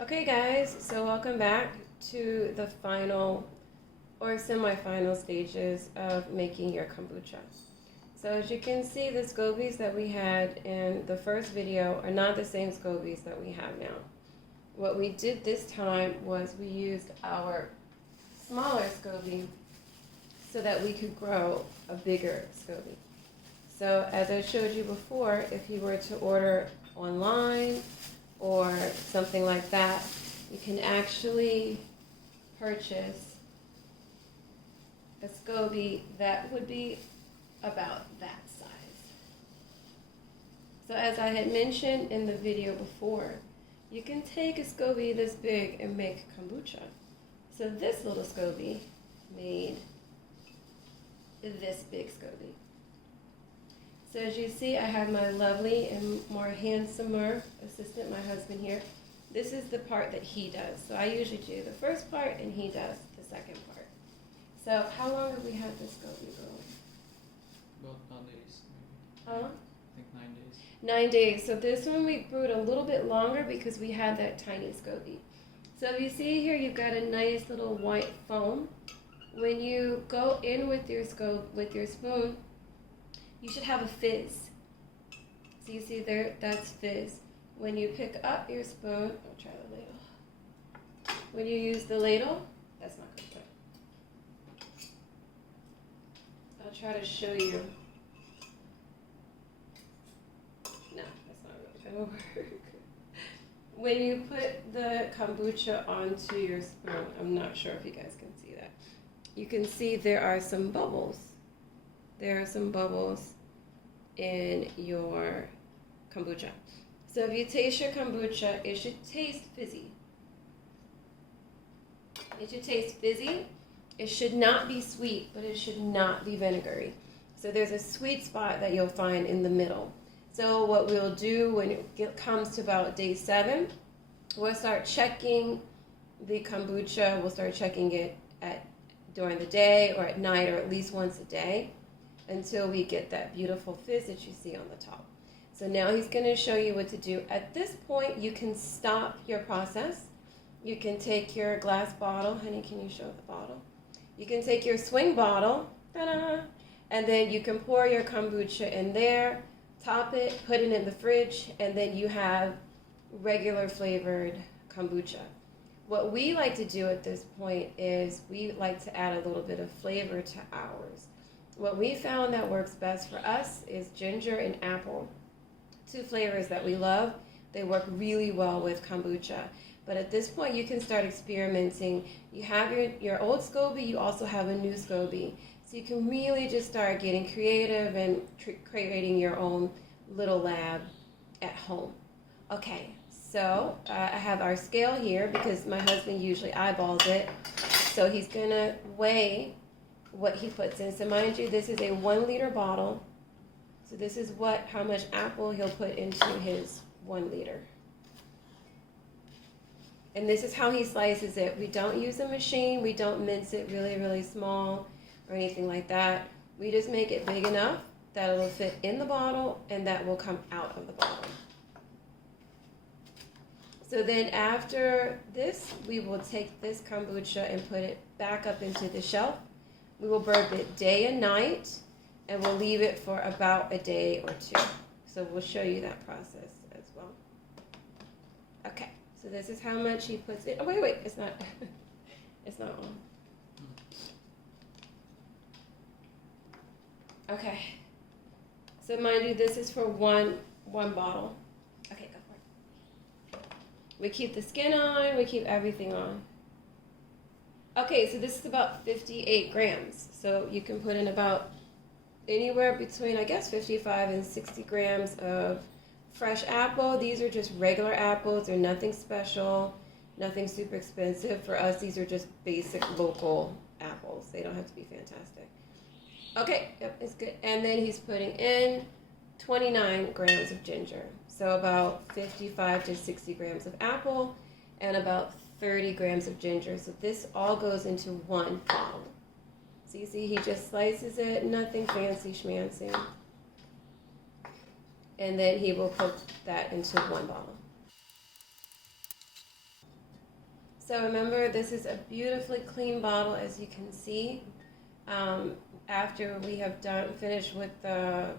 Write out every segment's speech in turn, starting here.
Okay guys, so welcome back to the final or semi-final stages of making your kombucha. So as you can see, the scobies that we had in the first video are not the same scobies that we have now. What we did this time was we used our smaller SCOBY so that we could grow a bigger SCOBY. So as I showed you before, if you were to order online or something like that, you can actually purchase a SCOBY that would be about that size. So as I had mentioned in the video before, you can take a SCOBY this big and make kombucha. So this little SCOBY made this big SCOBY. So as you see, I have my lovely and more handsomer assistant, my husband here. This is the part that he does. So I usually do the first part and he does the second part. So how long have we had this SCOBY going? About 9 days, maybe. Huh? I think 9 days. 9 days. So this one we brewed a little bit longer because we had that tiny SCOBY. So if you see here, you've got a nice little white foam. When you go in with your spoon, you should have a fizz. So you see there, that's fizz. When you pick up your spoon, I'll try the ladle. When you use the ladle, that's not good. I'll try to show you. No, that's not really gonna work. When you put the kombucha onto your spoon, I'm not sure if you guys can see that. You can see there are some bubbles. There are some bubbles in your kombucha. So if you taste your kombucha, it should taste fizzy. It should taste fizzy. It should not be sweet, but it should not be vinegary. So there's a sweet spot that you'll find in the middle. So what we'll do when it comes to about day 7, we'll start checking the kombucha. We'll start checking it during the day or at night or at least once a day until we get that beautiful fizz that you see on the top. So now he's going to show you what to do. At this point, you can stop your process. You can take your glass bottle. Honey, can you show the bottle? You can take your swing bottle, ta-da, and then you can pour your kombucha in there, top it, put it in the fridge, and then you have regular flavored kombucha. What we like to do at this point is we like to add a little bit of flavor to ours. What we found that works best for us is ginger and apple. 2 flavors that we love. They work really well with kombucha. But at this point, you can start experimenting. You have your old SCOBY, you also have a new SCOBY. So you can really just start getting creative and creating your own little lab at home. Okay, so I have our scale here because my husband usually eyeballs it. So he's gonna weigh what he puts in. So mind you, this is a 1 liter bottle. So this is how much apple he'll put into his 1 liter. And this is how he slices it. We don't use a machine. We don't mince it really, really small or anything like that. We just make it big enough that it'll fit in the bottle and that will come out of the bottle. So then after this, we will take this kombucha and put it back up into the shelf. We will burp it day and night, and we'll leave it for about a day or 2. So we'll show you that process as well. Okay, so this is how much he puts in. Oh, wait, it's not, it's not on. Okay, so mind you, this is for one bottle. Okay, go for it. We keep the skin on, we keep everything on. Okay, so this is about 58 grams. So you can put in about anywhere between, I guess, 55 and 60 grams of fresh apple. These are just regular apples. They're nothing special, nothing super expensive. For us, these are just basic local apples. They don't have to be fantastic. Okay, yep, it's good. And then he's putting in 29 grams of ginger. So about 55 to 60 grams of apple and about 30 grams of ginger. So this all goes into 1 bottle. So you see he just slices it, nothing fancy schmancy. And then he will put that into 1 bottle. So remember, this is a beautifully clean bottle, as you can see. After we have finished with the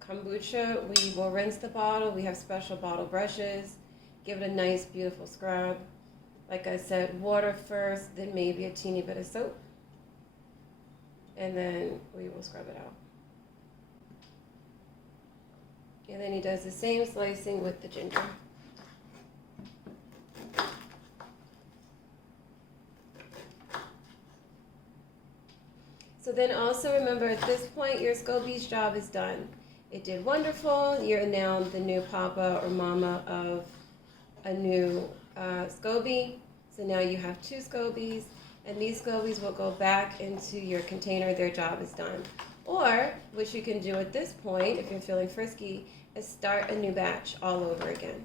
kombucha, we will rinse the bottle. We have special bottle brushes. Give it a nice, beautiful scrub. Like I said, water first, then maybe a teeny bit of soap. And then we will scrub it out. And then he does the same slicing with the ginger. So then also remember, at this point, your SCOBY's job is done. It did wonderful. You're now the new papa or mama of a new SCOBY. So now you have 2 SCOBYs, and these SCOBYs will go back into your container. Their job is done. Or, what you can do at this point, if you're feeling frisky, is start a new batch all over again.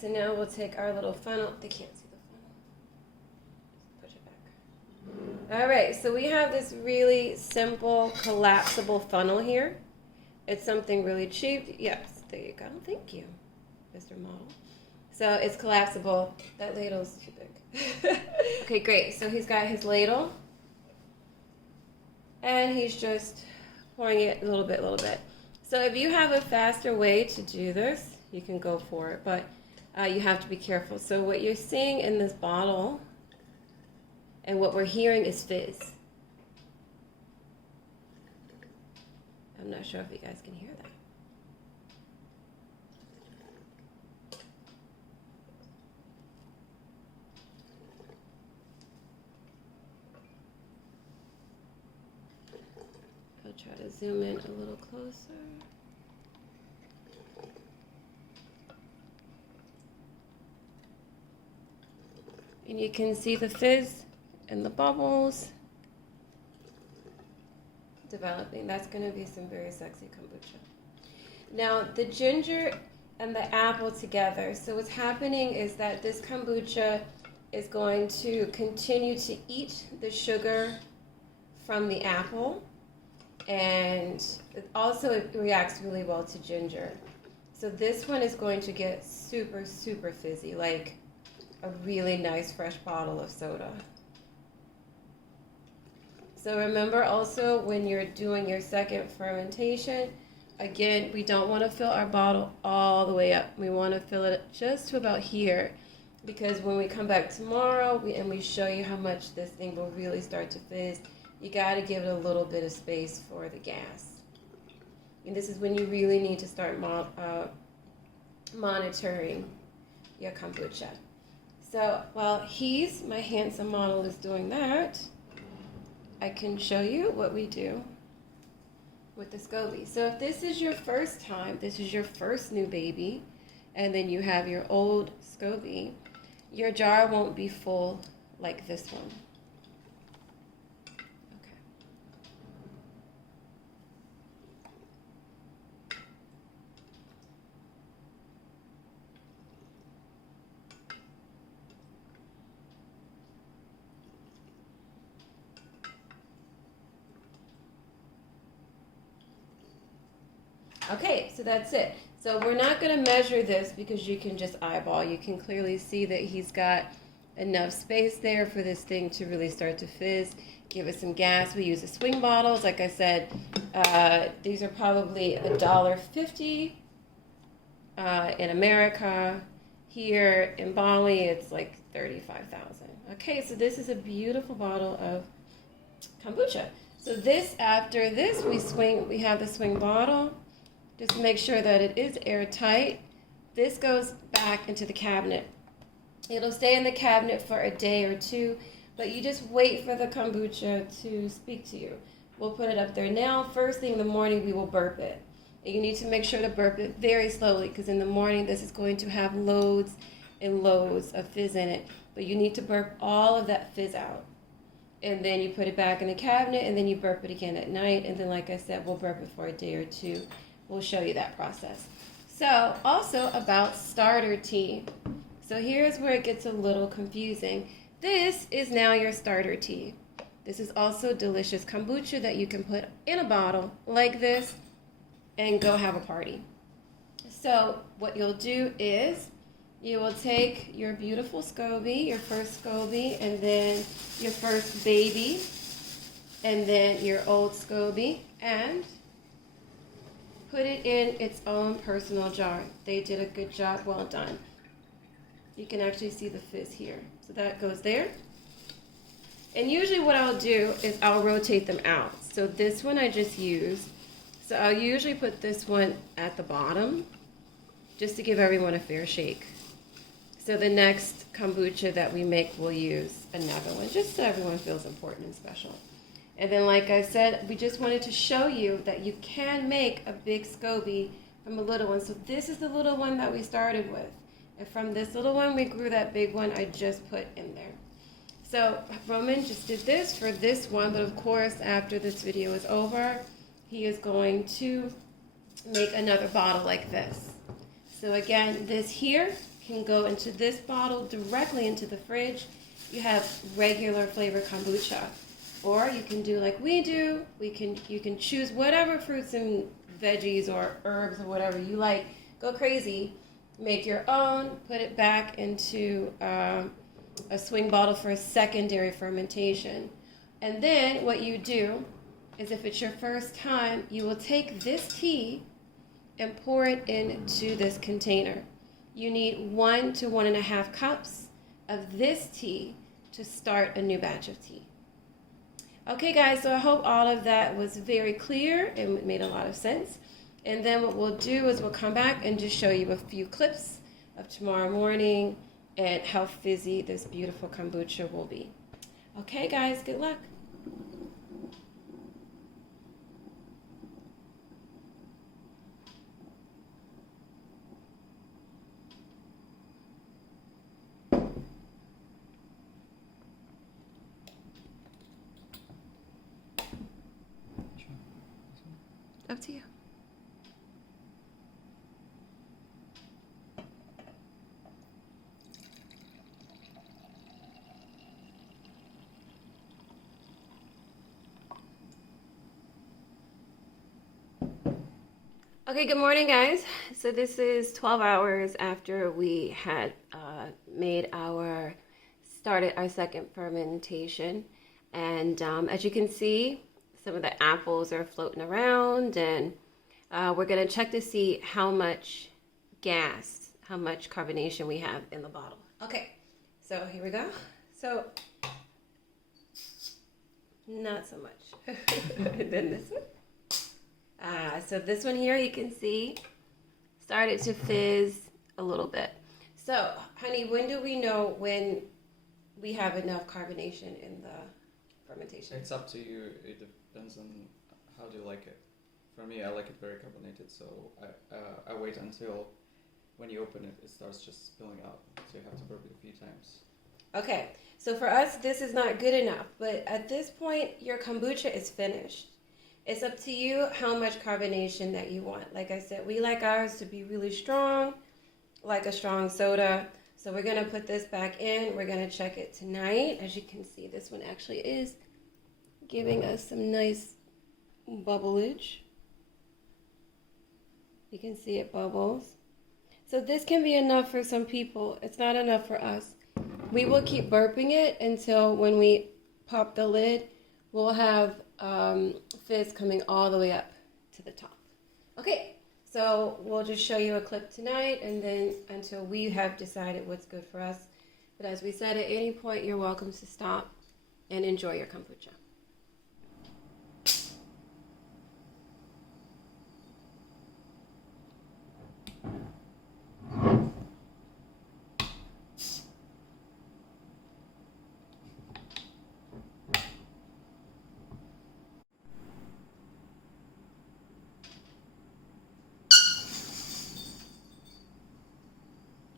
So now we'll take our little funnel. They can't see the funnel. Push it back. All right, so we have this really simple collapsible funnel here. It's something really cheap. Yes, there you go. Thank you, Mr. Model. So it's collapsible. That ladle's too big. Okay, great. So he's got his ladle. And he's just pouring it a little bit. So if you have a faster way to do this, you can go for it. But you have to be careful. So what you're seeing in this bottle and what we're hearing is fizz. I'm not sure if you guys can hear that. I'll try to zoom in a little closer. And you can see the fizz and the bubbles developing. That's going to be some very sexy kombucha. Now, the ginger and the apple together. So what's happening is that this kombucha is going to continue to eat the sugar from the apple. And it reacts really well to ginger. So this one is going to get super, super fizzy, like a really nice fresh bottle of soda. So remember also, when you're doing your second fermentation, again, we don't want to fill our bottle all the way up. We want to fill it just to about here, because when we come back tomorrow and we show you how much this thing will really start to fizz, you got to give it a little bit of space for the gas. And this is when you really need to start monitoring your kombucha. So while my handsome model, is doing that, I can show you what we do with the SCOBY. So if this is your first time, this is your first new baby, and then you have your old SCOBY, your jar won't be full like this one. Okay, so that's it. So we're not going to measure this because you can just eyeball. You can clearly see that he's got enough space there for this thing to really start to fizz. Give it some gas. We use the swing bottles. Like I said, these are probably $1.50 in America. Here in Bali, it's like 35,000. Okay, so this is a beautiful bottle of kombucha. So after this, we have the swing bottle. Just make sure that it is airtight. This goes back into the cabinet. It'll stay in the cabinet for a day or two, but you just wait for the kombucha to speak to you. We'll put it up there now. First thing in the morning, we will burp it. And you need to make sure to burp it very slowly, because in the morning, this is going to have loads and loads of fizz in it. But you need to burp all of that fizz out. and then you put it back in the cabinet, and then you burp it again at night, and then like I said, we'll burp it for a day or two. We'll show you that process. So also about starter tea. So here's where it gets a little confusing. This is now your starter tea. This is also delicious kombucha that you can put in a bottle like this and go have a party. So what you'll do is you will take your beautiful SCOBY, your first SCOBY, and then your first baby, and then your old SCOBY, and put it in its own personal jar. They did a good job, well done. You can actually see the fizz here. So that goes there. And usually what I'll do is I'll rotate them out. So this one I just use. So I'll usually put this one at the bottom just to give everyone a fair shake. So the next kombucha that we make, we'll use another one, just so everyone feels important and special. And then, like I said, we just wanted to show you that you can make a big SCOBY from a little one. So this is the little one that we started with. And from this little one, we grew that big one I just put in there. So Roman just did this for this one, but of course, after this video is over, he is going to make another bottle like this. So again, this here can go into this bottle directly into the fridge. You have regular flavored kombucha, or you can do like we do. You can choose whatever fruits and veggies or herbs or whatever you like. Go crazy, make your own, put it back into a swing bottle for a secondary fermentation. And then what you do is, if it's your first time, you will take this tea and pour it into this container. You need 1 to 1.5 cups of this tea to start a new batch of tea. Okay guys, so I hope all of that was very clear and made a lot of sense. And then what we'll do is we'll come back and just show you a few clips of tomorrow morning and how fizzy this beautiful kombucha will be. Okay guys, good luck. Up to you. Okay, good morning guys. So this is 12 hours after we had started our second fermentation. And as you can see, some of the apples are floating around, and we're gonna check to see how much gas, how much carbonation we have in the bottle. Okay, so here we go. So, not so much. And then this one. So this one here, you can see, started to fizz a little bit. So, honey, when do we know when we have enough carbonation in the fermentation? It's up to you. It depends on how do you like it. For me, I like it very carbonated, so I wait until when you open it, it starts just spilling out. So you have to burp it a few times. Okay, so for us, this is not good enough. But at this point, your kombucha is finished. It's up to you how much carbonation that you want. Like I said, we like ours to be really strong, like a strong soda. So we're going to put this back in. We're going to check it tonight. As you can see, this one actually is giving us some nice bubblage. You can see it bubbles. So this can be enough for some people. It's not enough for us. We will keep burping it until when we pop the lid, we'll have fizz coming all the way up to the top. Okay, so we'll just show you a clip tonight, and then until we have decided what's good for us. But as we said, at any point, you're welcome to stop and enjoy your kombucha.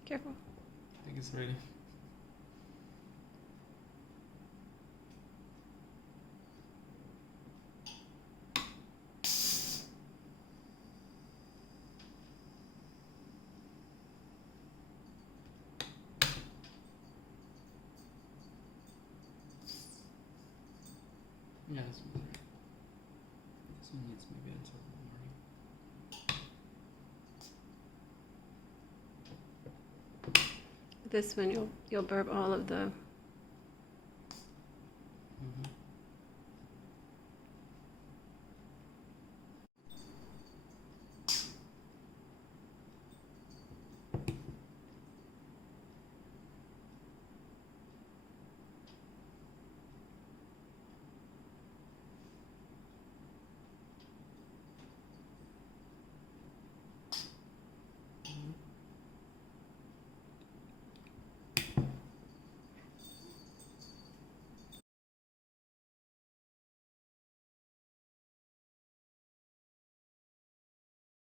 Careful. I think it's ready. Yeah, this one's right. This one needs maybe until the morning. This one you'll burp all of the